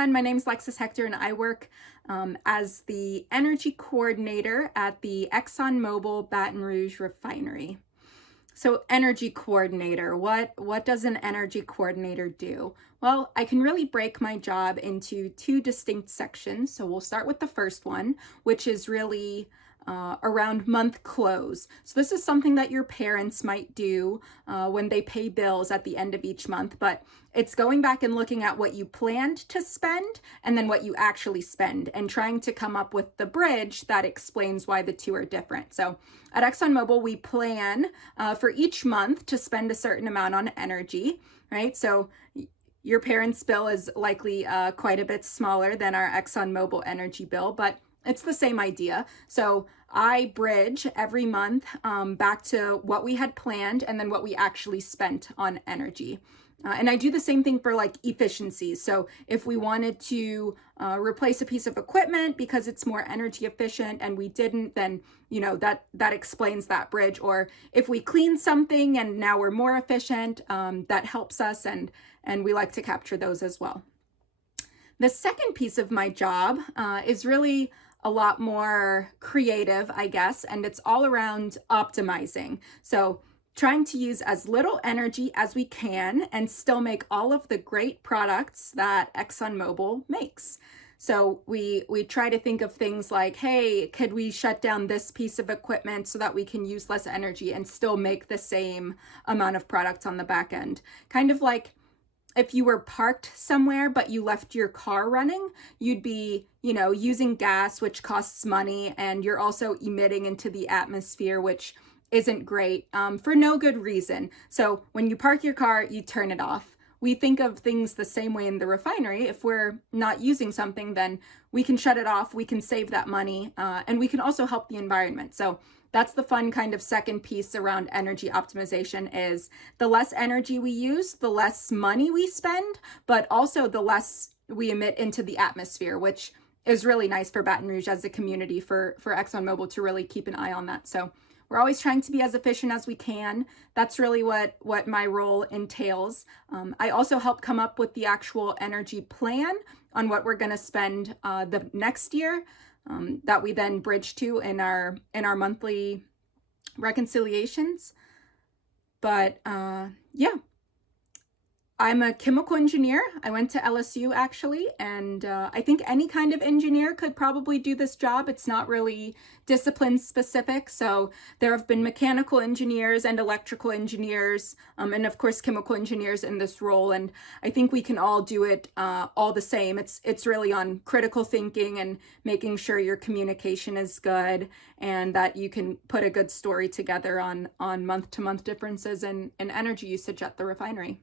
everyone. My name is Lexus Hector and I work as the energy coordinator at the ExxonMobil Baton Rouge refinery. So energy coordinator, what does an energy coordinator do? Well, I can really break my job into two distinct sections. So we'll start with the first one, which is really around month close. So this is something that your parents might do when they pay bills at the end of each month, but it's going back and looking at what you planned to spend and then what you actually spend and trying to come up with the bridge that explains why the two are different. So at ExxonMobil, we plan for each month to spend a certain amount on energy, right? So your parents' bill is likely quite a bit smaller than our ExxonMobil energy bill, but it's the same idea. So I bridge every month back to what we had planned and then what we actually spent on energy. And I do the same thing for like efficiencies. So if we wanted to replace a piece of equipment because it's more energy efficient and we didn't, then that explains that bridge. Or if we clean something and now we're more efficient, that helps us, and we like to capture those as well. The second piece of my job is really a lot more creative, I guess, and it's all around optimizing. So trying to use as little energy as we can and still make all of the great products that ExxonMobil makes. So we try to think of things like, hey, could we shut down this piece of equipment so that we can use less energy and still make the same amount of products on the back end? Kind of like if you were parked somewhere but you left your car running, you'd be, using gas, which costs money, and you're also emitting into the atmosphere, which isn't great for no good reason. So when you park your car, you turn it off. We think of things the same way in the refinery. If we're not using something, then we can shut it off, we can save that money, and we can also help the environment. So that's the fun kind of second piece around energy optimization, is the less energy we use, the less money we spend, but also the less we emit into the atmosphere, which is really nice for Baton Rouge as a community, for ExxonMobil to really keep an eye on that. So we're always trying to be as efficient as we can. That's really what my role entails. I also help come up with the actual energy plan on what we're going to spend the next year, that we then bridge to in our monthly reconciliations. But yeah, I'm a chemical engineer. I went to LSU actually, and I think any kind of engineer could probably do this job. It's not really discipline specific. So there have been mechanical engineers and electrical engineers, and of course chemical engineers in this role. And I think we can all do it all the same. It's really on critical thinking and making sure your communication is good and that you can put a good story together on month-to-month differences in energy usage at the refinery.